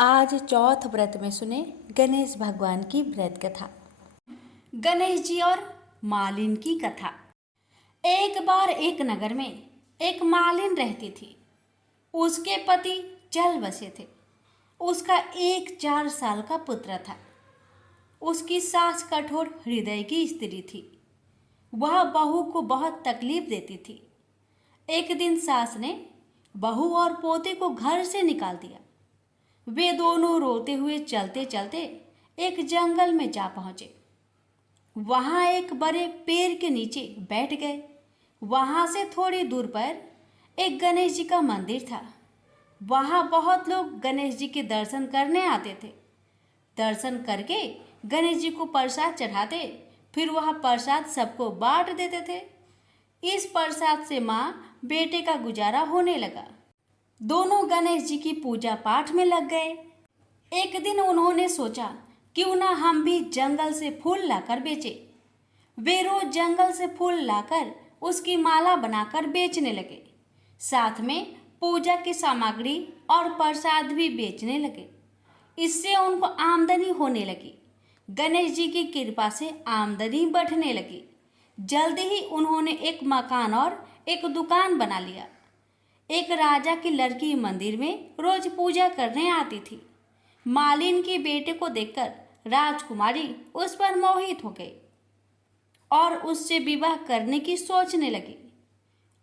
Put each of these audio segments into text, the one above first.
आज चौथ व्रत में सुने गणेश भगवान की व्रत कथा। गणेश जी और मालिन की कथा। एक बार एक नगर में एक मालिन रहती थी। उसके पति चल बसे थे। उसका एक 4 साल का पुत्र था। उसकी सास कठोर हृदय की स्त्री थी। वह बहू को बहुत तकलीफ देती थी। एक दिन सास ने बहू और पोते को घर से निकाल दिया। वे दोनों रोते हुए चलते चलते एक जंगल में जा पहुंचे। वहां एक बड़े पेड़ के नीचे बैठ गए। वहां से थोड़ी दूर पर एक गणेश जी का मंदिर था। वहां बहुत लोग गणेश जी के दर्शन करने आते थे। दर्शन करके गणेश जी को प्रसाद चढ़ाते, फिर वह प्रसाद सबको बांट देते थे। इस प्रसाद से माँ बेटे का गुजारा होने लगा। दोनों गणेश जी की पूजा पाठ में लग गए। एक दिन उन्होंने सोचा क्यों ना हम भी जंगल से फूल लाकर बेचें। वे रोज जंगल से फूल लाकर उसकी माला बनाकर बेचने लगे। साथ में पूजा की सामग्री और प्रसाद भी बेचने लगे। इससे उनको आमदनी होने लगी। गणेश जी की कृपा से आमदनी बढ़ने लगी। जल्दी ही उन्होंने एक मकान और एक दुकान बना लिया। एक राजा की लड़की मंदिर में रोज पूजा करने आती थी। मालिन के बेटे को देखकर राजकुमारी उस पर मोहित हो गई और उससे विवाह करने की सोचने लगी।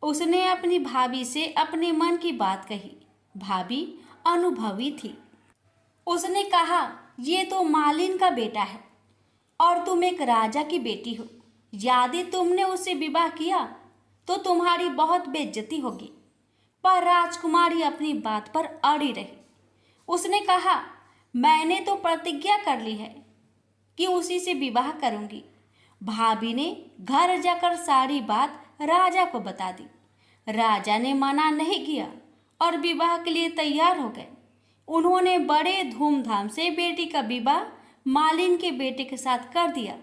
उसने अपनी भाभी से अपने मन की बात कही। भाभी अनुभवी थी। उसने कहा, ये तो मालिन का बेटा है और तुम एक राजा की बेटी हो। यदि तुमने उससे विवाह किया तो तुम्हारी बहुत बेइज्जती होगी। पर राजकुमारी अपनी बात पर अड़ी रही। उसने कहा, मैंने तो प्रतिज्ञा कर ली है कि उसी से विवाह करूंगी। भाभी ने घर जाकर सारी बात राजा को बता दी। राजा ने मना नहीं किया और विवाह के लिए तैयार हो गए। उन्होंने बड़े धूमधाम से बेटी का विवाह मालिन के बेटे के साथ कर दिया।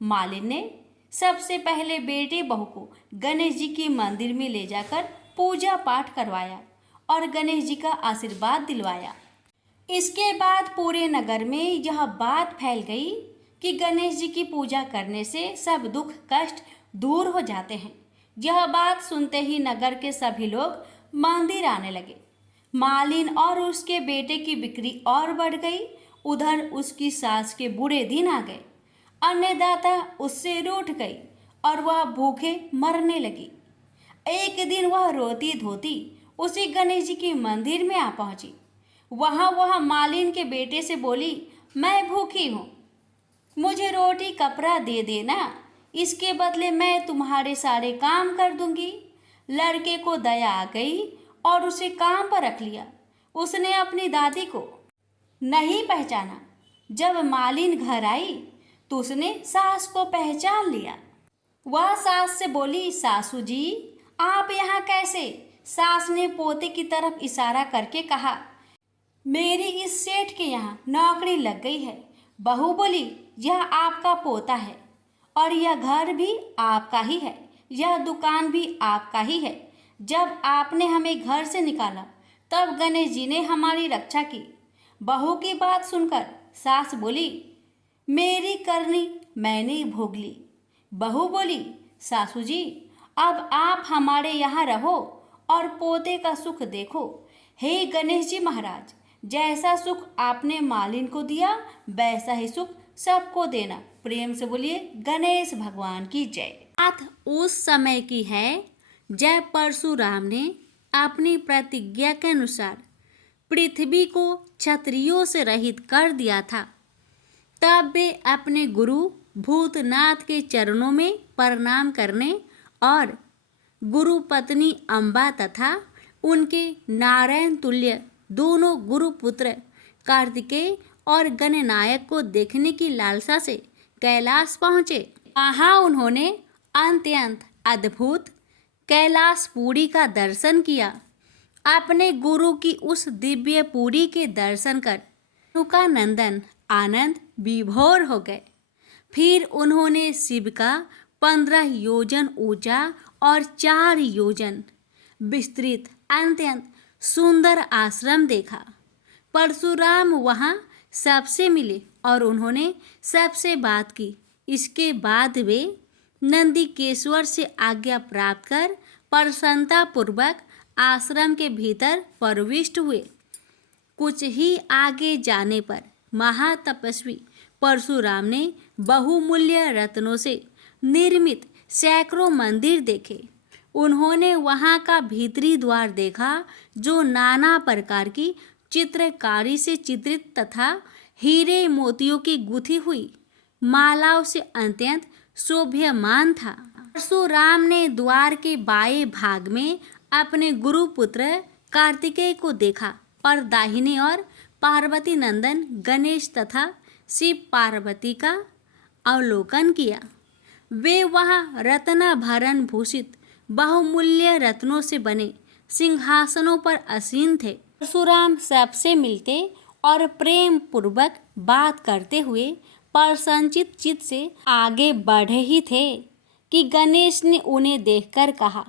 मालिन ने सबसे पहले बेटे बहू को गणेश जी के मंदिर में ले जाकर पूजा पाठ करवाया और गणेश जी का आशीर्वाद दिलवाया। इसके बाद पूरे नगर में यह बात फैल गई कि गणेश जी की पूजा करने से सब दुख कष्ट दूर हो जाते हैं। यह बात सुनते ही नगर के सभी लोग मंदिर आने लगे। मालिन और उसके बेटे की बिक्री और बढ़ गई। उधर उसकी सास के बुरे दिन आ गए। अन्नदाता उससे रूठ गई और वह भूखे मरने लगी। एक दिन वह रोती धोती उसी गणेश जी के मंदिर में आ पहुंची। वह मालिन के बेटे से बोली, मैं भूखी हूँ, मुझे रोटी कपड़ा दे देना, इसके बदले मैं तुम्हारे सारे काम कर दूंगी। लड़के को दया आ गई और उसे काम पर रख लिया। उसने अपनी दादी को नहीं पहचाना। जब मालिन घर आई तो उसने सास को पहचान लिया। वह सास से बोली, सासू जी आप यहाँ कैसे? सास ने पोते की तरफ इशारा करके कहा, मेरी इस सेठ के यहाँ नौकरी लग गई है। बहू बोली, यह आपका पोता है और यह घर भी आपका ही है, यह दुकान भी आपका ही है। जब आपने हमें घर से निकाला तब गणेश जी ने हमारी रक्षा की। बहू की बात सुनकर सास बोली, मेरी करनी मैंने भोग ली। बहू बोली, सासू जी अब आप हमारे यहाँ रहो और पोते का सुख देखो। हे गणेश जी महाराज, जैसा सुख आपने मालिन को दिया वैसा ही सुख सबको देना। प्रेम से बोलिए गणेश भगवान की जय। बात उस समय की है जब परशुराम ने अपनी प्रतिज्ञा के अनुसार पृथ्वी को क्षत्रियों से रहित कर दिया था। तब वे अपने गुरु भूतनाथ के चरणों में प्रणाम करने और गुरु पत्नी अम्बा तथा उनके नारायण तुल्य दोनों गुरुपुत्र कार्तिकेय और गणनायक को देखने की लालसा से कैलाश पहुँचे। वहाँ उन्होंने अत्यंत अद्भुत कैलाशपुरी का दर्शन किया। अपने गुरु की उस दिव्य पुरी के दर्शन कर उनका नंदन आनंद विभोर हो गए। फिर उन्होंने शिव का 15 योजन ऊंचा और 4 योजन विस्तृत अत्यंत सुंदर आश्रम देखा। परशुराम वहाँ सबसे मिले और उन्होंने सबसे बात की। इसके बाद वे नंदीकेश्वर से आज्ञा प्राप्त कर प्रसन्नतापूर्वक आश्रम के भीतर प्रविष्ट हुए। कुछ ही आगे जाने पर महातपस्वी परशुराम ने बहुमूल्य रत्नों से निर्मित सैकड़ों मंदिर देखे। उन्होंने वहाँ का भीतरी द्वार देखा जो नाना प्रकार की चित्रकारी से चित्रित तथा हीरे मोतियों की गुथी हुई मालाओं से अत्यंत शोभ्यमान था। परशुराम ने द्वार के बाएं भाग में अपने गुरुपुत्र कार्तिकेय को देखा और दाहिने ओर पार्वती नंदन गणेश तथा शिव पार्वती का अवलोकन किया। वे वहाँ रत्नाभरण भूषित बहुमूल्य रत्नों से बने सिंहासनों पर आसीन थे। परशुराम सबसे मिलते और प्रेम पूर्वक बात करते हुए प्रसन्नचित चित्त से आगे बढ़े ही थे कि गणेश ने उन्हें देखकर कहा,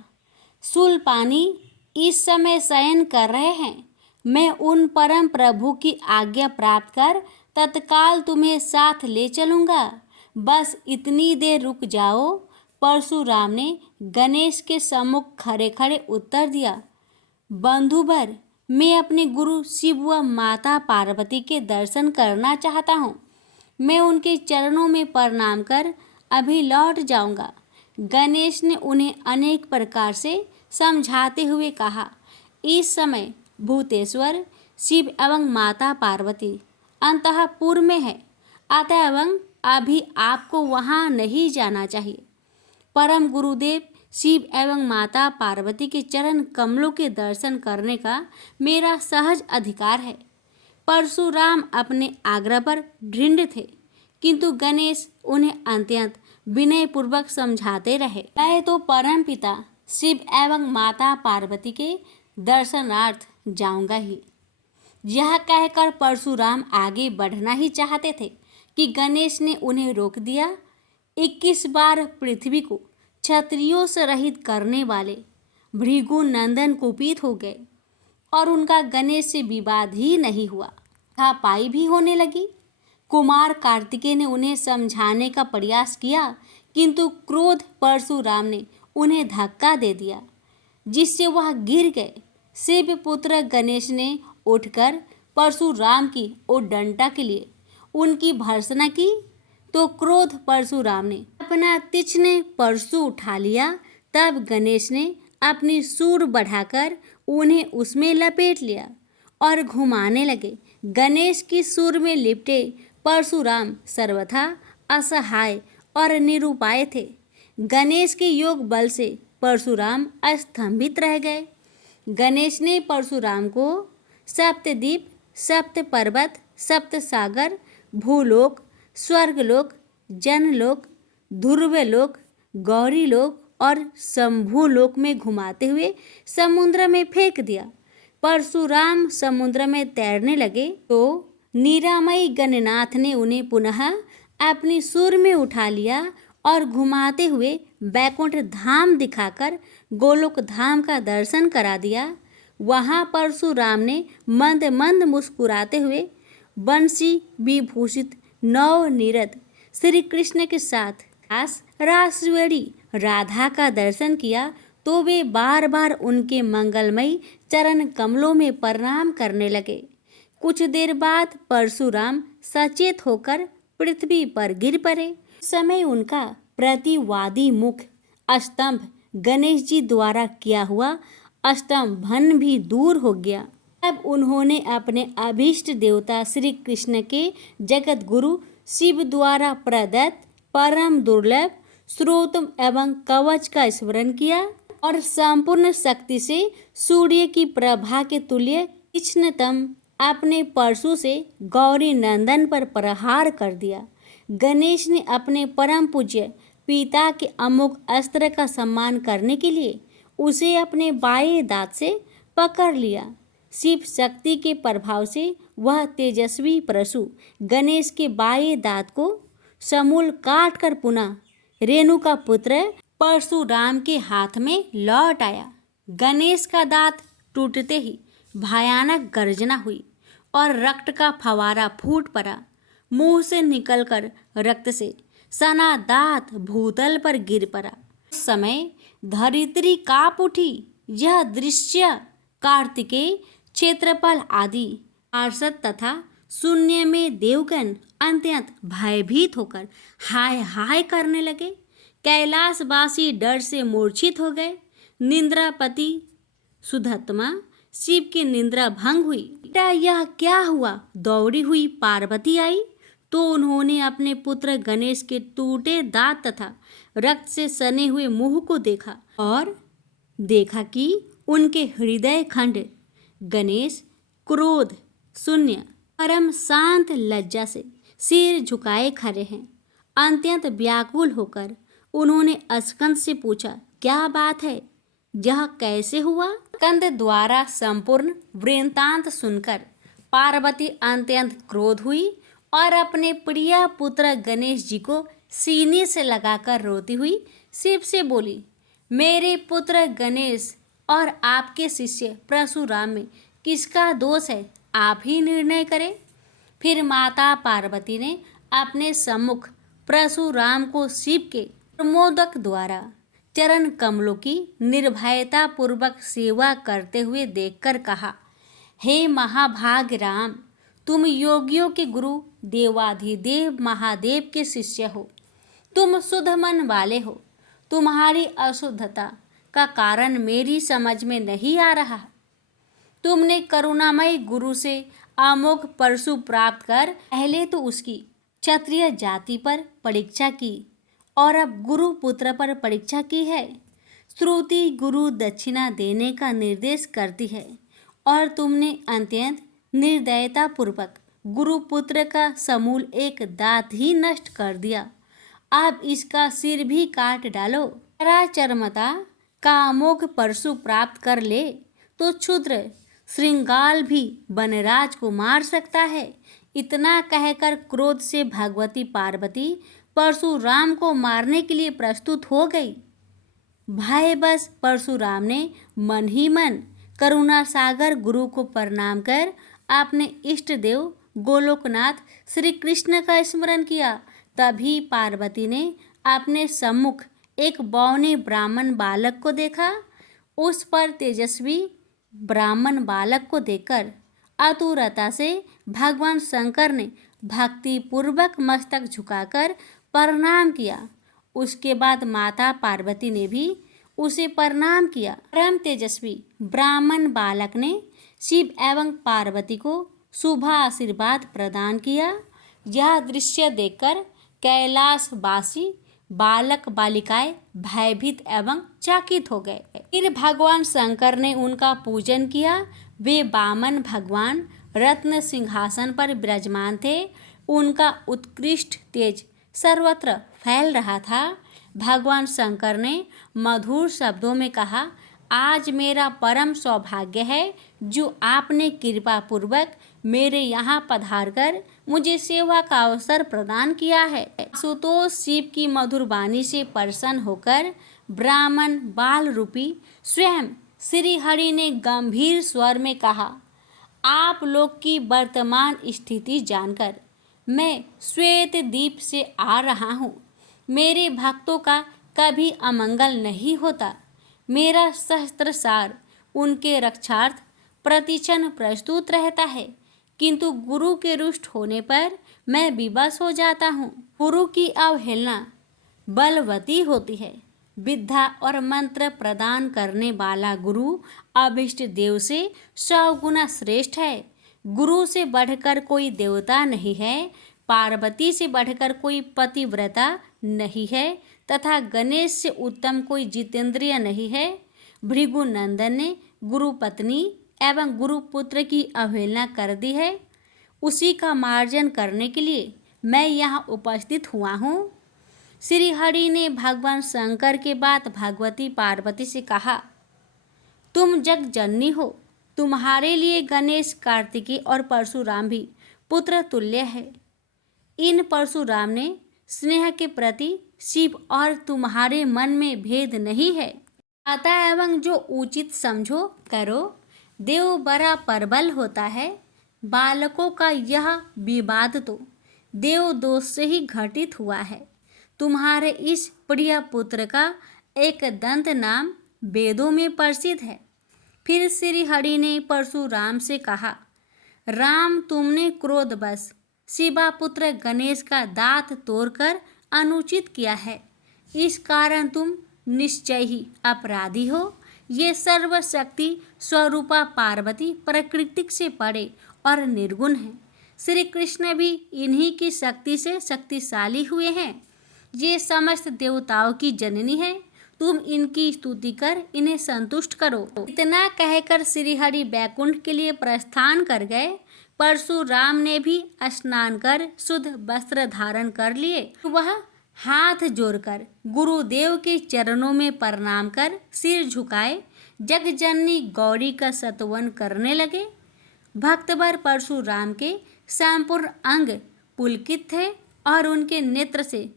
शूलपाणी इस समय शयन कर रहे हैं। मैं उन परम प्रभु की आज्ञा प्राप्त कर तत्काल तुम्हें साथ ले चलूँगा। बस इतनी देर रुक जाओ। परशुराम ने गणेश के सम्मुख खड़े खड़े उत्तर दिया, बंधुवर, मैं अपने गुरु शिव व माता पार्वती के दर्शन करना चाहता हूँ। मैं उनके चरणों में प्रणाम कर अभी लौट जाऊँगा। गणेश ने उन्हें अनेक प्रकार से समझाते हुए कहा, इस समय भूतेश्वर शिव एवं माता पार्वती अंतःपुर में है, अतएव अभी आपको वहाँ नहीं जाना चाहिए। परम गुरुदेव शिव एवं माता पार्वती के चरण कमलों के दर्शन करने का मेरा सहज अधिकार है। परशुराम अपने आग्रह पर दृढ़ थे, किंतु गणेश उन्हें अत्यंत विनयपूर्वक समझाते रहे। मैं तो परम पिता शिव एवं माता पार्वती के दर्शनार्थ जाऊंगा ही। यह कहकर परशुराम आगे बढ़ना ही चाहते थे कि गणेश ने उन्हें रोक दिया। 21 बार पृथ्वी को क्षत्रियों से रहित करने वाले भृगु नंदन कुपित हो गए और उनका गणेश से विवाद ही नहीं हुआ, हाथापाई भी होने लगी। कुमार कार्तिकेय ने उन्हें समझाने का प्रयास किया, किंतु क्रोध परशुराम ने उन्हें धक्का दे दिया, जिससे वह गिर गए। शिव पुत्र गणेश ने उठकर परशुराम की ओर डंडा के लिए उनकी भर्त्सना की, तो क्रोध परशुराम ने अपना तीक्ष्ण परशु उठा लिया। तब गणेश ने अपनी सूंड बढ़ाकर उन्हें उसमें लपेट लिया और घुमाने लगे। गणेश की सूंड में लिपटे परशुराम सर्वथा असहाय और निरुपाय थे। गणेश के योग बल से परशुराम स्तंभित रह गए। गणेश ने परशुराम को सप्तद्वीप, सप्त पर्वत, सप्त सागर, भूलोक, स्वर्गलोक, जनलोक, ध्रुवलोक, गौरीलोक और शंभुलोक में घुमाते हुए समुद्र में फेंक दिया। परशुराम समुद्र में तैरने लगे तो निरामयी गणनाथ ने उन्हें पुनः अपनी सूंड में उठा लिया और घुमाते हुए बैकुंठ धाम दिखाकर गोलोक धाम का दर्शन करा दिया। वहाँ परशुराम ने मंद मंद मुस्कुराते हुए बंसी विभूषित नवनीरद श्री कृष्ण के साथ रासवेणी राधा का दर्शन किया, तो वे बार बार उनके मंगलमयी चरण कमलों में प्रणाम करने लगे। कुछ देर बाद परशुराम सचेत होकर पृथ्वी पर गिर पड़े। समय उनका प्रतिवादी मुख स्तंभ गणेश जी द्वारा किया हुआ स्तंभन भी दूर हो गया। तब उन्होंने अपने अभीष्ट देवता श्री कृष्ण के जगत गुरु शिव द्वारा प्रदत्त परम दुर्लभ स्रोत एवं कवच का स्मरण किया और संपूर्ण शक्ति से सूर्य की प्रभा के तुल्य तीक्ष्णतम अपने परशु से गौरी नंदन पर प्रहार कर दिया। गणेश ने अपने परम पूज्य पिता के अमोघ अस्त्र का सम्मान करने के लिए उसे अपने बाएं दांत से पकड़ लिया। शिव शक्ति के प्रभाव से वह तेजस्वी परशु गणेश के बाएं दांत को समूल काट कर पुनः रेणु का पुत्र परशुराम के हाथ में लौट आया। गणेश का दांत टूटते ही भयानक गर्जना हुई और रक्त का फवारा फूट पड़ा। मुंह से निकलकर रक्त से सना दांत भूतल पर गिर पड़ा। उस समय धरित्री कांप उठी। यह दृश्य कार्तिकेय, क्षेत्रपाल आदि पार्षद तथा शून्य में देवगण अत्यंत भयभीत होकर हाय हाय करने लगे। कैलाशवासी डर से मूर्छित हो गए। निंद्रापति सुधत्मा शिव की निंद्रा भंग हुई। बेटा यह क्या हुआ? दौड़ी हुई पार्वती आई तो उन्होंने अपने पुत्र गणेश के टूटे दांत तथा रक्त से सने हुए मुंह को देखा और देखा कि उनके हृदय खंड गणेश क्रोध शून्य परम शांत लज्जा से सिर झुकाए खड़े हैं। अत्यंत व्याकुल होकर उन्होंने स्कंद से पूछा, क्या बात है? यह कैसे हुआ? स्कंद द्वारा संपूर्ण वृत्तांत सुनकर पार्वती अत्यंत क्रोध हुई और अपने प्रिय पुत्र गणेश जी को सीने से लगाकर रोती हुई शिव से बोली, मेरे पुत्र गणेश और आपके शिष्य परशुराम में किसका दोष है? आप ही निर्णय करें। फिर माता पार्वती ने अपने सम्मुख परशुराम को शिव के प्रमोदक द्वारा चरण कमलों की निर्भयता पूर्वक सेवा करते हुए देखकर कहा, हे महाभाग राम, तुम योगियों के गुरु देवाधिदेव महादेव के शिष्य हो। तुम शुद्ध मन वाले हो। तुम्हारी अशुद्धता का कारण मेरी समझ में नहीं आ रहा। तुमने करुणामय गुरु से अमोघ परशु प्राप्त कर पहले तो उसकी क्षत्रिय जाति पर परीक्षा की और अब गुरु पुत्र पर परीक्षा की है। श्रुति गुरु दक्षिणा देने का निर्देश करती है और तुमने अत्यंत निर्दयता पूर्वक गुरु पुत्र का समूल एक दांत ही नष्ट कर दिया। अब इसका सिर भी काट डालो। चरमता का अमोघ परशु प्राप्त कर ले तो क्षुद्र श्रृंगाल भी वनराज को मार सकता है। इतना कहकर क्रोध से भगवती पार्वती परशुराम को मारने के लिए प्रस्तुत हो गई। भयवश परशुराम ने मन ही मन करुणा सागर गुरु को प्रणाम कर अपने इष्ट देव गोलोकनाथ श्री कृष्ण का स्मरण किया। तभी पार्वती ने अपने सम्मुख एक बौने ब्राह्मण बालक को देखा। उस पर तेजस्वी ब्राह्मण बालक को देखकर आतुरता से भगवान शंकर ने भक्ति पूर्वक मस्तक झुकाकर प्रणाम किया। उसके बाद माता पार्वती ने भी उसे प्रणाम किया। परम तेजस्वी ब्राह्मण बालक ने शिव एवं पार्वती को शुभ आशीर्वाद प्रदान किया। यह दृश्य देखकर कैलाशवासी बालक बालिकाएं भयभीत एवं चकित हो गए। फिर भगवान शंकर ने उनका पूजन किया। वे वामन भगवान रत्न सिंहासन पर विराजमान थे। उनका उत्कृष्ट तेज सर्वत्र फैल रहा था। भगवान शंकर ने मधुर शब्दों में कहा, आज मेरा परम सौभाग्य है जो आपने कृपा पूर्वक मेरे यहाँ पधार कर मुझे सेवा का अवसर प्रदान किया है। आशुतोष शिव की मधुर वाणी से प्रसन्न होकर ब्राह्मण बाल रूपी स्वयं श्री हरि ने गंभीर स्वर में कहा, आप लोग की वर्तमान स्थिति जानकर मैं श्वेत द्वीप से आ रहा हूँ। मेरे भक्तों का कभी अमंगल नहीं होता। मेरा सहस्त्रसार उनके रक्षार्थ प्रतिक्षण प्रस्तुत रहता है, किंतु गुरु के रुष्ट होने पर मैं विवश हो जाता हूँ। गुरु की अवहेलना बलवती होती है। विद्या और मंत्र प्रदान करने वाला गुरु अभिष्ट देव से 100 गुना श्रेष्ठ है। गुरु से बढ़कर कोई देवता नहीं है, पार्वती से बढ़कर कोई पतिव्रता नहीं है तथा गणेश से उत्तम कोई जितेंद्रिय नहीं है। भृगु नंदन ने गुरु पत्नी एवं गुरु पुत्र की अवहेलना कर दी है। उसी का मार्जन करने के लिए मैं यहाँ उपस्थित हुआ हूँ। श्री हरि ने भगवान शंकर के बाद भगवती पार्वती से कहा, तुम जग जननी हो। तुम्हारे लिए गणेश, कार्तिकेय और परशुराम भी पुत्र तुल्य है। इन परशुराम ने स्नेह के प्रति शिव और तुम्हारे मन में भेद नहीं है। अतः एवं जो उचित समझो करो। देव बड़ा प्रबल होता है, बालकों का यह विवाद तो देव दोष से ही घटित हुआ है। तुम्हारे इस प्रिय पुत्र का एक दंत नाम वेदों में प्रसिद्ध है। फिर श्री हरि ने परशुराम से कहा, राम, तुमने क्रोधवश शिवा पुत्र गणेश का दांत तोड़कर अनुचित किया है। इस कारण तुम निश्चय ही अपराधी हो। ये सर्वशक्ति स्वरूपा पार्वती प्रकृति से परे और निर्गुण है। श्री कृष्ण भी इन्हीं की शक्ति से शक्तिशाली हुए हैं। ये समस्त देवताओं की जननी है। तुम इनकी स्तुति कर इन्हें संतुष्ट करो। इतना कहकर श्री हरि बैकुंठ के लिए प्रस्थान कर गए। परशुराम ने भी स्नान कर शुद्ध वस्त्र धारण कर लिए। वह हाथ जोड़कर गुरुदेव के चरणों में प्रणाम कर सिर झुकाए जगजननी गौरी का स्तवन करने लगे। भक्तवर परशुराम के संपूर्ण अंग पुलकित थे और उनके नेत्र से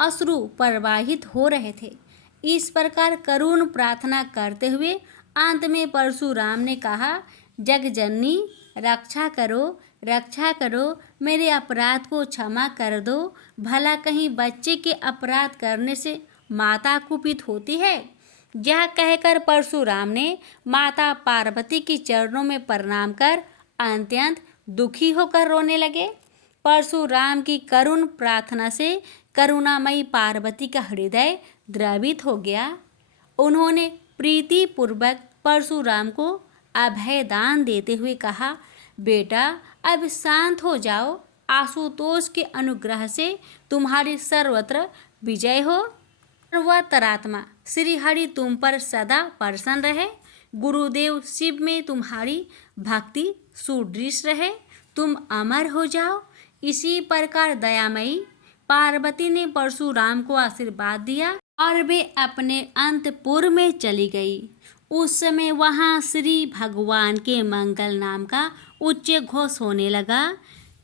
अश्रु प्रवाहित हो रहे थे। इस प्रकार करुण प्रार्थना करते हुए अंत में परशुराम ने कहा, जगजननी, रक्षा करो, मेरे अपराध को क्षमा कर दो। भला कहीं बच्चे के अपराध करने से माता कुपित होती है। यह कहकर परशुराम ने माता पार्वती के चरणों में प्रणाम कर अत्यंत दुखी होकर रोने लगे। परशुराम की करुण प्रार्थना से करुणामयी पार्वती का हृदय द्रवित हो गया। उन्होंने प्रीतिपूर्वक परशुराम को अभय दान देते हुए कहा, बेटा, अब शांत हो जाओ। आशुतोष के अनुग्रह से तुम्हारी सर्वत्र विजय हो। सर्वतरात्मा श्री हरि तुम पर सदा प्रसन्न रहे। गुरुदेव शिव में तुम्हारी भक्ति सुदृढ़ रहे। तुम अमर हो जाओ। इसी प्रकार दयामयी पार्वती ने परशुराम को आशीर्वाद दिया और वे अपने अंतपुर में चली गई। उस समय वहाँ श्री भगवान के मंगल नाम का उच्च घोष होने लगा।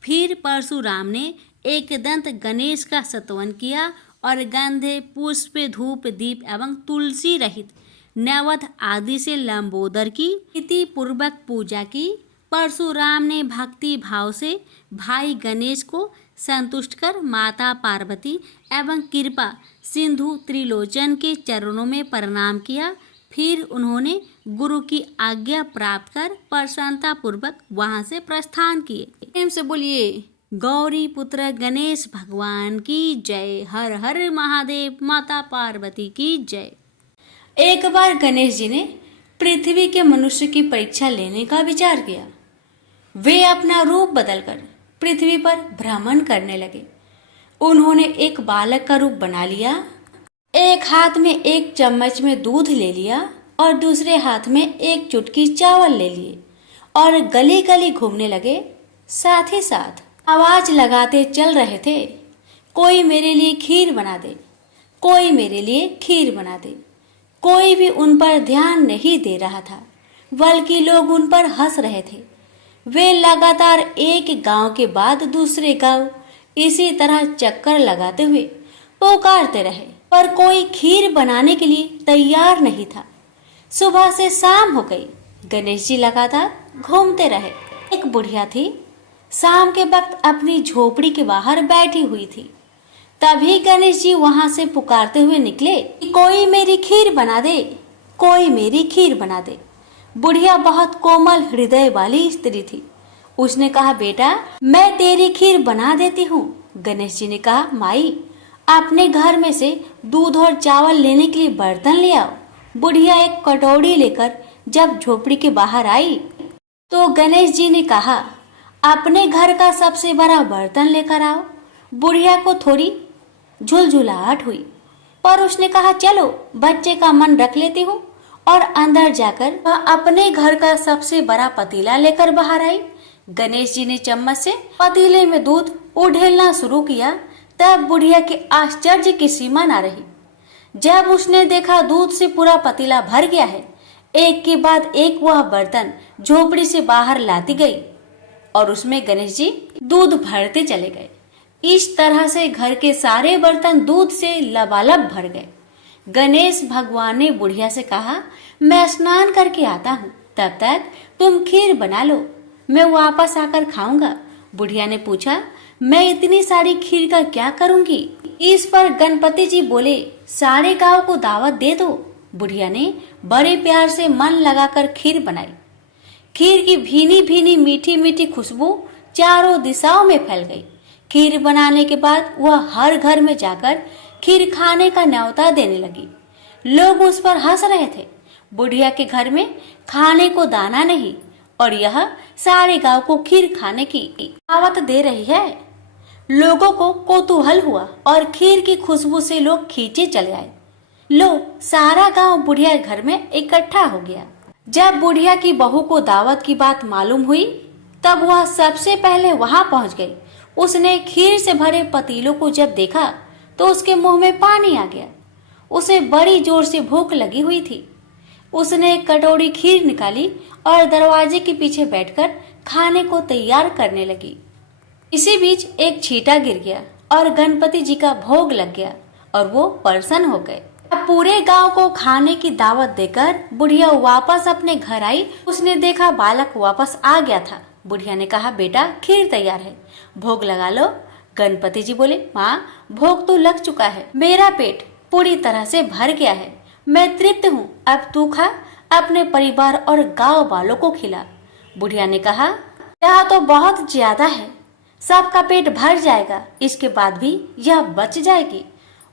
फिर परशुराम ने एक दंत गणेश का स्तवन किया और गंधे, पुष्प, धूप, दीप एवं तुलसी रहित नैवेद्य आदि से लंबोदर की प्रीति पूर्वक पूजा की। परशुराम ने भक्ति भाव से भाई गणेश को संतुष्ट कर माता पार्वती एवं कृपा सिंधु त्रिलोचन के चरणों में प्रणाम किया। फिर उन्होंने गुरु की आज्ञा प्राप्त कर प्रसन्नता पूर्वक वहां से प्रस्थान किए। प्रेम से बोलिए गौरी पुत्र गणेश भगवान की जय। हर हर महादेव। माता पार्वती की जय। एक बार गणेश जी ने पृथ्वी के मनुष्य की परीक्षा लेने का विचार किया। वे अपना रूप बदलकर पृथ्वी पर भ्रमण करने लगे। उन्होंने एक बालक का रूप बना लिया। एक हाथ में एक चम्मच में दूध ले लिया और दूसरे हाथ में एक चुटकी चावल ले लिए और गली गली घूमने लगे। साथ ही साथ आवाज लगाते चल रहे थे, कोई मेरे लिए खीर बना दे, कोई मेरे लिए खीर बना दे। कोई भी उन पर ध्यान नहीं दे रहा था, बल्कि लोग उन पर हंस रहे थे। वे लगातार एक गांव के बाद दूसरे गांव इसी तरह चक्कर लगाते हुए पुकारते रहे, पर कोई खीर बनाने के लिए तैयार नहीं था। सुबह से शाम हो गई। गणेश जी लगातार घूमते रहे। एक बुढ़िया थी, शाम के वक्त अपनी झोपड़ी के बाहर बैठी हुई थी। तभी गणेश जी वहां से पुकारते हुए निकले कि कोई मेरी खीर बना दे, कोई मेरी खीर बना दे। बुढ़िया बहुत कोमल हृदय वाली स्त्री थी। उसने कहा, बेटा, मैं तेरी खीर बना देती हूँ। गणेश जी ने कहा, माई, अपने घर में से दूध और चावल लेने के लिए बर्तन ले आओ। बुढ़िया एक कटोरी लेकर जब झोपड़ी के बाहर आई तो गणेश जी ने कहा, अपने घर का सबसे बड़ा बर्तन लेकर आओ। बुढ़िया को थोड़ी झुलझुलाहट हुई, पर उसने कहा, चलो बच्चे का मन रख लेती हूँ। और अंदर जाकर वह अपने घर का सबसे बड़ा पतीला लेकर बाहर आई। गणेश जी ने चम्मच से पतीले में दूध उड़ेलना शुरू किया। तब बुढ़िया के आश्चर्य की सीमा न रही। जब उसने देखा दूध से पूरा पतीला भर गया है, एक के बाद एक वह बर्तन झोपड़ी से बाहर लाती गई और उसमें गणेश जी दूध भरते चले गए। इस तरह से घर के सारे बर्तन दूध से लबालब भर गए। गणेश भगवान ने बुढ़िया से कहा, मैं स्नान करके आता हूँ, तब तक तुम खीर बना लो। मैं वापस आकर खाऊंगा। बुढ़िया ने पूछा, मैं इतनी सारी खीर का क्या करूंगी? इस पर गणपति जी बोले, सारे गांव को दावत दे दो। बुढ़िया ने बड़े प्यार से मन लगाकर खीर बनाई। खीर की भीनी भीनी मीठी मीठी खुशबू चारों दिशाओं में फैल गई। खीर बनाने के बाद वह हर घर में जाकर खीर खाने का न्योता देने लगी। लोग उस पर हंस रहे थे। बुढ़िया के घर में खाने को दाना नहीं और यह सारे गांव को खीर खाने की दावत दे रही है। लोगों को कौतूहल हुआ और खीर की खुशबू से लोग खींचे चले आए। लो, सारा गांव बुढ़िया घर में इकट्ठा हो गया। जब बुढ़िया की बहू को दावत की बात मालूम हुई तब वह सबसे पहले वहां पहुंच गई। उसने खीर से भरे पतीलों को जब देखा तो उसके मुंह में पानी आ गया। उसे बड़ी जोर से भूख लगी हुई थी। उसने एक कटोरी खीर निकाली और दरवाजे के पीछे बैठकर खाने को तैयार करने लगी। इसी बीच एक छींटा गिर गया और गणपति जी का भोग लग गया और वो प्रसन्न हो गए। अब पूरे गांव को खाने की दावत देकर बुढ़िया वापस अपने घर आई। उसने देखा बालक वापस आ गया था। बुढ़िया ने कहा, बेटा खीर तैयार है, भोग लगा लो। गणपति जी बोले, माँ भोग तो लग चुका है, मेरा पेट पूरी तरह से भर गया है, मैं तृप्त हूँ, अब तू खा, अपने परिवार और गांव वालों को खिला। बुढ़िया ने कहा, यह तो बहुत ज्यादा है, सबका पेट भर जाएगा, इसके बाद भी यह बच जाएगी।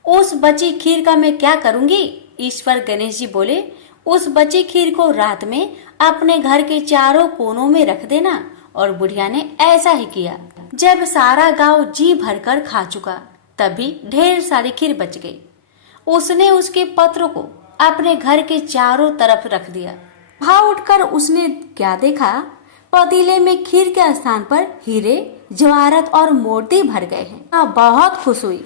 उस बची खीर का मैं क्या करूंगी? इस पर गणेश जी बोले, उस बची खीर को रात में अपने घर के चारों कोनों में रख देना। और बुढ़िया ने ऐसा ही किया। जब सारा गांव जी भरकर खा चुका तब भी ढेर सारी खीर बच गई। उसने उसके पत्रों को अपने घर के चारों तरफ रख दिया। वहां उठकर उसने क्या देखा? पतीले में खीर के स्थान पर हीरे, जवाहरात और मोती भर गए हैं। बहुत खुश हुई।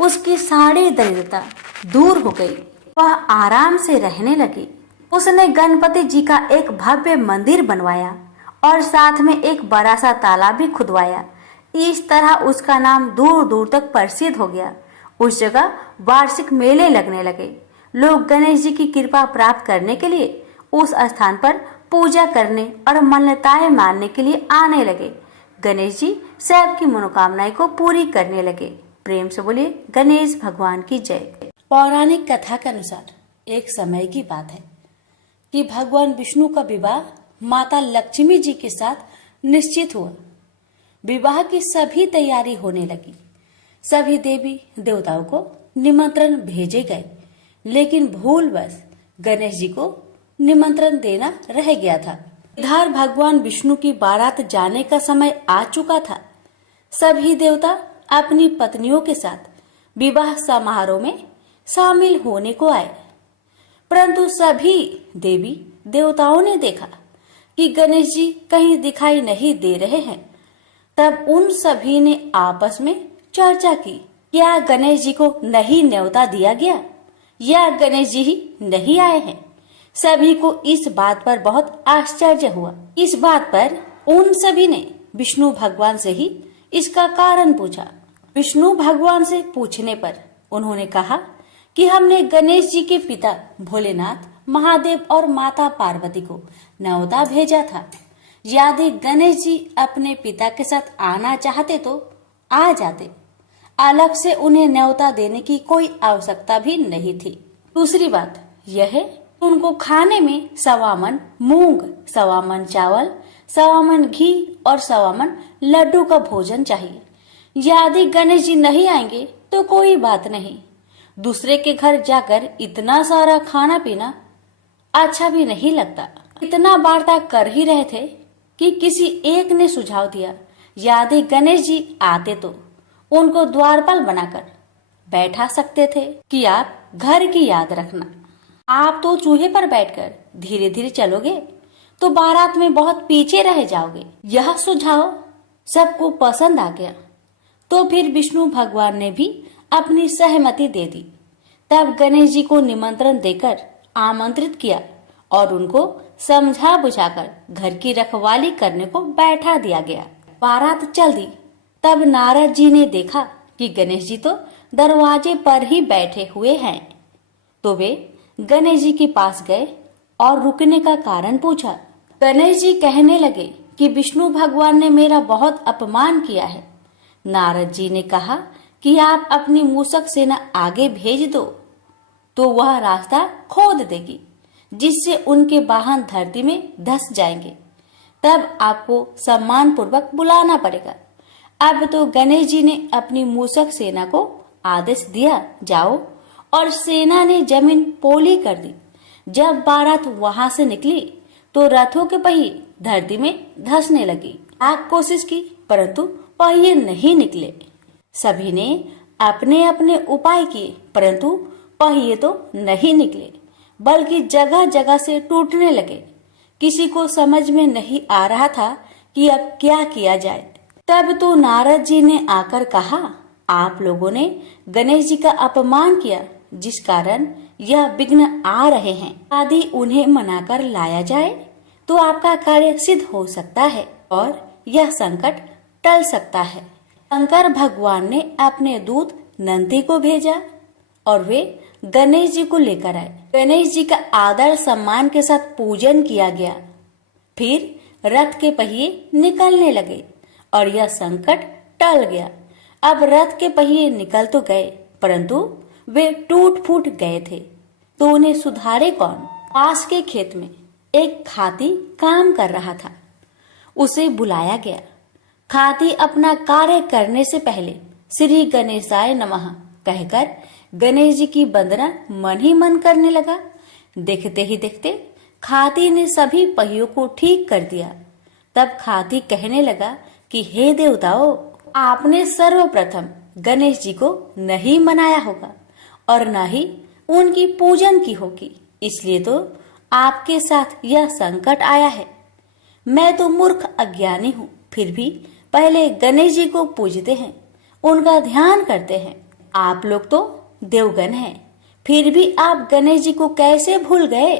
उसकी सारी दरिद्रता दूर हो गई। वह आराम से रहने लगी। उसने गणपति जी का एक भव्य मंदिर बनवाया और साथ में एक बड़ा सा तालाब भी खुदवाया। इस तरह उसका नाम दूर दूर तक प्रसिद्ध हो गया। उस जगह वार्षिक मेले लगने लगे। लोग गणेश जी की कृपा प्राप्त करने के लिए उस स्थान पर पूजा करने और मान्यताएं मानने के लिए आने लगे। गणेश जी सबकी मनोकामनाएं को पूरी करने लगे। प्रेम से बोलिए गणेश भगवान की जय। पौराणिक कथा के अनुसार एक समय की बात है कि भगवान विष्णु का विवाह माता लक्ष्मी जी के साथ निश्चित हुआ। विवाह की सभी तैयारी होने लगी। सभी देवी देवताओं को निमंत्रण भेजे गए, लेकिन भूलवश गणेश जी को निमंत्रण देना रह गया था। इधर भगवान विष्णु की बारात जाने का समय आ चुका था। सभी देवता अपनी पत्नियों के साथ विवाह समारोह में शामिल होने को आए, परंतु सभी देवी देवताओं ने देखा कि गणेश जी कहीं दिखाई नहीं दे रहे हैं। तब उन सभी ने आपस में चर्चा की, क्या गणेश जी को नहीं न्योता दिया गया या गणेश जी ही नहीं आए हैं? सभी को इस बात पर बहुत आश्चर्य हुआ। इस बात पर उन सभी ने विष्णु भगवान से ही इसका कारण पूछा। विष्णु भगवान से पूछने पर उन्होंने कहा कि हमने गणेश जी के पिता भोलेनाथ, महादेव और माता पार्वती को न्योता भेजा था। यदि गणेश जी अपने पिता के साथ आना चाहते तो आ जाते। अलग से उन्हें न्योता देने की कोई आवश्यकता भी नहीं थी। दूसरी बात यह है, उनको खाने में 1.25 मन मूंग, 1.25 मन चावल, 1.25 मन घी और 1.25 मन लड्डू का भोजन चाहिए। यदि गणेश जी नहीं आएंगे तो कोई बात नहीं, दूसरे के घर जाकर इतना सारा खाना पीना अच्छा भी नहीं लगता। इतना वार्ता कर ही रहे थे कि किसी एक ने सुझाव दिया, यदि गणेश जी आते तो उनको द्वारपाल बनाकर बैठा सकते थे कि आप घर की याद रखना। आप तो चूहे पर बैठकर धीरे धीरे चलोगे तो बारात में बहुत पीछे रह जाओगे। यह सुझाव सबको पसंद आ गया। तो फिर विष्णु भगवान ने भी अपनी सहमति दे दी। तब गणेश जी को निमंत्रण देकर आमंत्रित किया और उनको समझा बुझाकर घर की रखवाली करने को बैठा दिया गया। बारात चल दी। तब नारद जी ने देखा कि गणेश जी तो दरवाजे पर ही बैठे हुए हैं। तो वे गणेश जी के पास गए और रुकने का कारण पूछा। गणेश जी कहने लगे कि विष्णु भगवान ने मेरा बहुत अपमान किया है। नारद जी ने कहा कि आप अपनी मूषक सेना आगे भेज दो तो वह रास्ता खोद देगी, जिससे उनके वाहन धरती में धंस जाएंगे। तब आपको सम्मान पूर्वक बुलाना पड़ेगा। अब तो गणेश जी ने अपनी मूषक सेना को आदेश दिया, जाओ, और सेना ने जमीन पोली कर दी। जब बारात वहां से निकली तो रथों के पहिए धरती में धंसने लगी। लाख कोशिश की परंतु पहिए नहीं निकले। सभी ने अपने अपने उपाय किए परंतु पहिए तो नहीं निकले, बल्कि जगह जगह से टूटने लगे। किसी को समझ में नहीं आ रहा था कि अब क्या किया जाए। तब तो नारद जी ने आकर कहा, आप लोगों ने गणेश जी का अपमान किया, जिस कारण यह विघ्न आ रहे हैं। यदि उन्हें मनाकर लाया जाए तो आपका कार्य सिद्ध हो सकता है और यह संकट टल सकता है। शंकर भगवान ने अपने दूत नंदी को भेजा और वे गणेश जी को लेकर आए। गणेश जी का आदर सम्मान के साथ पूजन किया गया। फिर रथ के पहिए निकलने लगे और यह संकट टल गया। अब रथ के पहिए निकल तो गए परंतु वे टूट फूट गए थे, तो उन्हें सुधारे कौन। पास के खेत में एक खाती काम कर रहा था। उसे बुलाया गया। खाती अपना कार्य करने से पहले श्री गणेशाय नमः कहकर गणेश जी की वंदना मन ही मन करने लगा। देखते ही देखते खाती ने सभी पहियों को ठीक कर दिया। तब खाती कहने लगा कि हे देवताओं, आपने सर्वप्रथम गणेश जी को नहीं मनाया होगा और न ही उनकी पूजन की होगी, इसलिए तो आपके साथ यह संकट आया है। मैं तो मूर्ख अज्ञानी हूँ, फिर भी पहले गणेश जी को पूजते हैं, उनका ध्यान करते हैं। आप लोग तो देवगण हैं, फिर भी आप गणेश जी को कैसे भूल गए।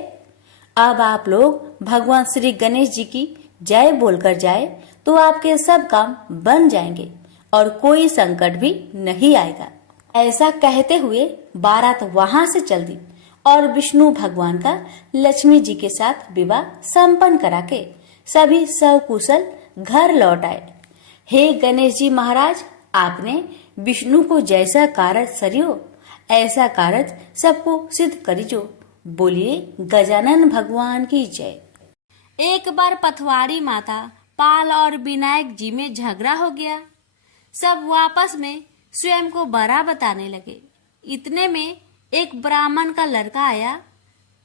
अब आप लोग भगवान श्री गणेश जी की जय बोलकर जाए तो आपके सब काम बन जाएंगे और कोई संकट भी नहीं आएगा। ऐसा कहते हुए बारात वहां से चल दी और विष्णु भगवान का लक्ष्मी जी के साथ विवाह संपन्न करा के सभी सकुशल घर लौट आए। हे गणेश जी महाराज, आपने विष्णु को जैसा कार्य सरियो ऐसा कार्य सबको सिद्ध करिजो। बोलिए गजानन भगवान की जय। एक बार पथवारी माता पाल और विनायक जी में झगड़ा हो गया। सब वापस में स्वयं को बड़ा बताने लगे। इतने में एक ब्राह्मण का लड़का आया।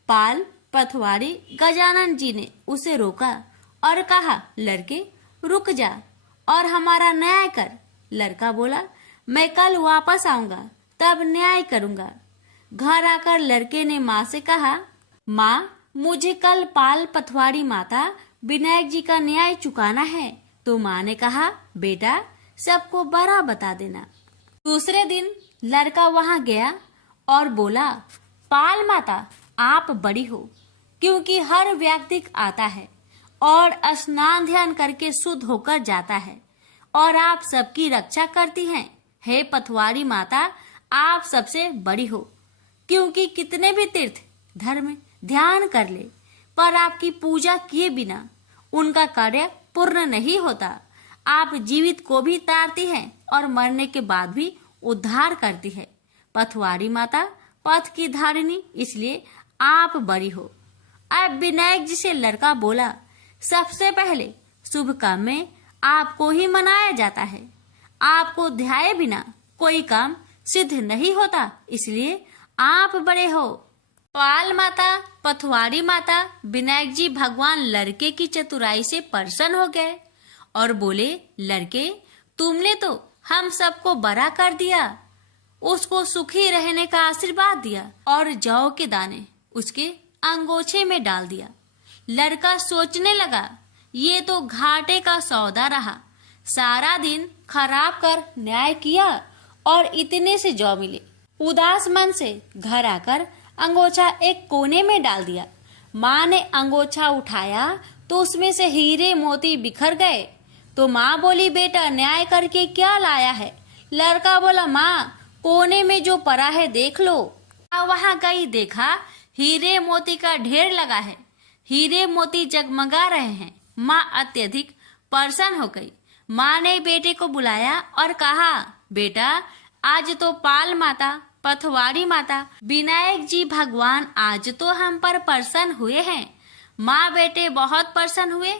पाल, पथवारी, गजानन जी ने उसे रोका और कहा, लड़के रुक जा और हमारा न्याय कर। लड़का बोला, मैं कल वापस आऊंगा तब न्याय करूंगा। घर आकर लड़के ने माँ से कहा, माँ, मुझे कल पाल, पथवारी माता, विनायक जी का न्याय चुकाना है। तो माँ ने कहा, बेटा सबको बड़ा बता देना। दूसरे दिन लड़का वहां गया और बोला, पाल माता, आप बड़ी हो, क्योंकि हर व्यक्ति आता है और स्नान ध्यान करके शुद्ध होकर जाता है और आप सबकी रक्षा करती हैं। हे पथवारी माता, आप सबसे बड़ी हो, क्योंकि कितने भी तीर्थ धर्म ध्यान कर ले पर आपकी पूजा किए बिना उनका कार्य पूर्ण नहीं होता। आप जीवित को भी तारती हैं और मरने के बाद भी उद्धार करती है। पथवारी माता पथ की धारिणी, इसलिए आप बड़ी हो। अब विनायक जी से लड़का बोला, सबसे पहले शुभ काम में आपको ही मनाया जाता है। आपको ध्याए बिना कोई काम सिद्ध नहीं होता, इसलिए आप बड़े हो। पाल माता, पथवारी माता, विनायक जी भगवान लड़के की चतुराई से प्रसन्न हो गए और बोले, लड़के तुमने तो हम सबको बड़ा कर दिया। उसको सुखी रहने का आशीर्वाद दिया और जौ के दाने उसके अंगोछे में डाल दिया। लड़का सोचने लगा, ये तो घाटे का सौदा रहा। सारा दिन खराब कर न्याय किया और इतने से जौ मिले। उदास मन से घर आकर अंगोछा एक कोने में डाल दिया। माँ ने अंगोछा उठाया तो उसमें से हीरे मोती बिखर गए। तो माँ बोली, बेटा न्याय करके क्या लाया है। लड़का बोला, माँ कोने में जो पड़ा है देख लो। वहां गई, देखा हीरे मोती का ढेर लगा है। हीरे मोती जगमगा रहे हैं। माँ अत्यधिक प्रसन्न हो गई। माँ ने बेटे को बुलाया और कहा, बेटा आज तो पाल माता, पथवाड़ी माता, विनायक जी भगवान आज तो हम पर प्रसन्न हुए हैं। माँ बेटे बहुत प्रसन्न हुए।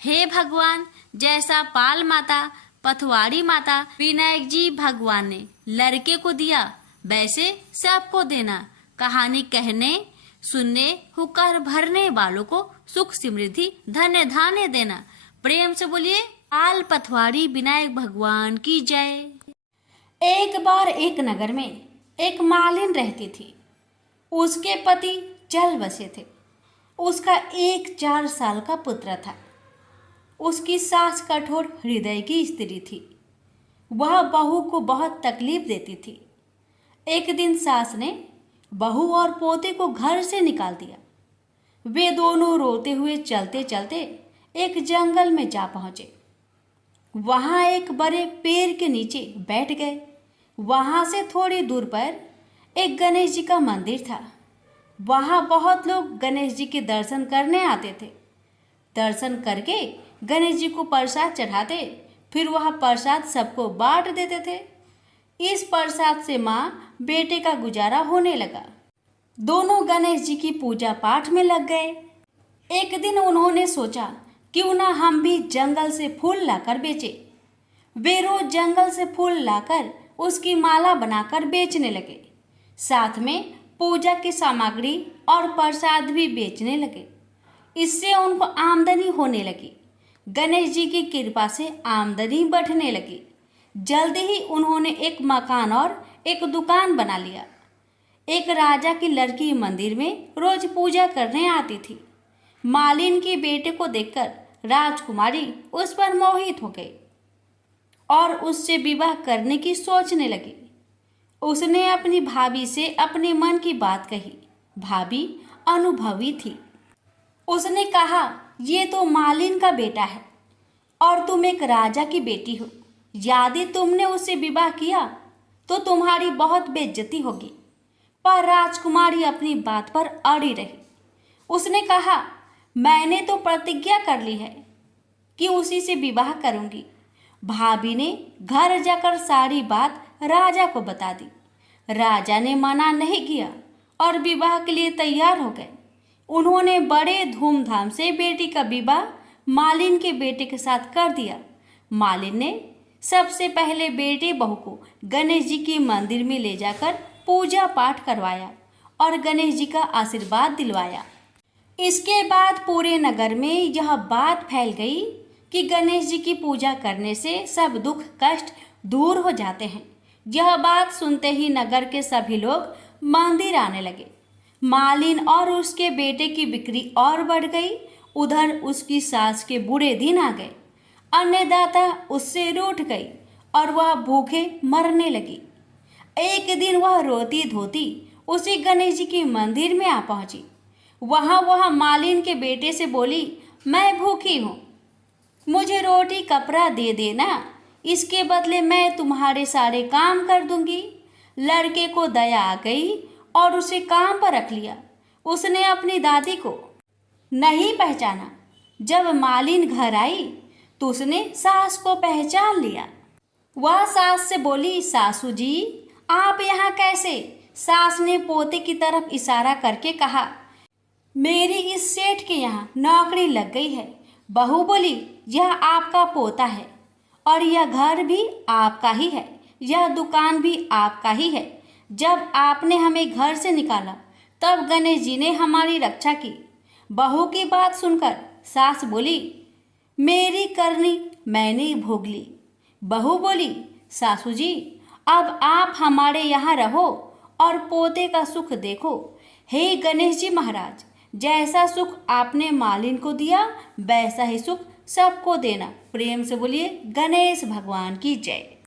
हे भगवान, जैसा पाल माता, पथवाड़ी माता, विनायक जी भगवान ने लड़के को दिया वैसे सबको देना। कहानी कहने, सुनने, हुक्कर भरने वालों को सुख समृद्धि धन्य धान्य देना। प्रेम से बोलिए पाल पथवाड़ी विनायक भगवान की जय। एक बार एक नगर में एक मालिन रहती थी। उसके पति चल बसे थे। उसका एक 4 साल का पुत्र था। उसकी सास कठोर हृदय की स्त्री थी। वह बहू को बहुत तकलीफ देती थी। एक दिन सास ने बहू और पोते को घर से निकाल दिया। वे दोनों रोते हुए चलते चलते एक जंगल में जा पहुंचे। वहां एक बड़े पेड़ के नीचे बैठ गए। वहां से थोड़ी दूर पर एक गणेश जी का मंदिर था। वहां बहुत लोग गणेश जी के दर्शन करने आते थे। दर्शन करके गणेश जी को प्रसाद चढ़ाते, फिर वह प्रसाद सबको बांट देते थे। इस प्रसाद से माँ बेटे का गुजारा होने लगा। दोनों गणेश जी की पूजा पाठ में लग गए। एक दिन उन्होंने सोचा क्यों ना हम भी जंगल से फूल लाकर बेचे। वे रोज जंगल से फूल लाकर उसकी माला बनाकर बेचने लगे। साथ में पूजा की सामग्री और प्रसाद भी बेचने लगे। इससे उनको आमदनी होने लगी। गणेश जी की कृपा से आमदनी बढ़ने लगी। जल्दी ही उन्होंने एक मकान और एक दुकान बना लिया। एक राजा की लड़की मंदिर में रोज पूजा करने आती थी। मालिन के बेटे को देखकर राजकुमारी उस पर मोहित हो गई और उससे विवाह करने की सोचने लगी। उसने अपनी भाभी से अपने मन की बात कही। भाभी अनुभवी थी। उसने कहा, ये तो मालिन का बेटा है और तुम एक राजा की बेटी हो। यदि तुमने उससे विवाह किया तो तुम्हारी बहुत बेइज्जती होगी। पर राजकुमारी अपनी बात पर अड़ी रही। उसने कहा, मैंने तो प्रतिज्ञा कर ली है कि उसी से विवाह करूंगी। भाभी ने घर जाकर सारी बात राजा को बता दी। राजा ने मना नहीं किया और विवाह के लिए तैयार हो गए। उन्होंने बड़े धूमधाम से बेटी का विवाह मालिन के बेटे के साथ कर दिया। मालिन ने सबसे पहले बेटे बहू को गणेश जी के मंदिर में ले जाकर पूजा पाठ करवाया और गणेश जी का आशीर्वाद दिलवाया। इसके बाद पूरे नगर में यह बात फैल गई कि गणेश जी की पूजा करने से सब दुख कष्ट दूर हो जाते हैं। यह बात सुनते ही नगर के सभी लोग मंदिर आने लगे। मालिन और उसके बेटे की बिक्री और बढ़ गई। उधर उसकी सास के बुरे दिन आ गए। अन्नदाता उससे रूठ गई और वह भूखे मरने लगी। एक दिन वह रोती धोती उसी गणेश जी के मंदिर में आ पहुंची। वह मालिन के बेटे से बोली, मैं भूखी हूँ, मुझे रोटी कपड़ा दे देना, इसके बदले मैं तुम्हारे सारे काम कर दूंगी। लड़के को दया आ गई और उसे काम पर रख लिया। उसने अपनी दादी को नहीं पहचाना। जब मालिन घर आई तो उसने सास को पहचान लिया। वह सास से बोली, सासू जी आप यहाँ कैसे? सास ने पोते की तरफ इशारा करके कहा, मेरी इस सेठ के यहाँ नौकरी लग गई है। बहू बोली, यह आपका पोता है और यह घर भी आपका ही है, यह दुकान भी आपका ही है। जब आपने हमें घर से निकाला तब गणेश जी ने हमारी रक्षा की। बहू की बात सुनकर सास बोली, मेरी करनी मैंने भोग ली। बहू बोली, सासू जी अब आप हमारे यहाँ रहो और पोते का सुख देखो। हे गणेश जी महाराज, जैसा सुख आपने मालिन को दिया वैसा ही सुख सबको देना। प्रेम से बोलिए गणेश भगवान की जय।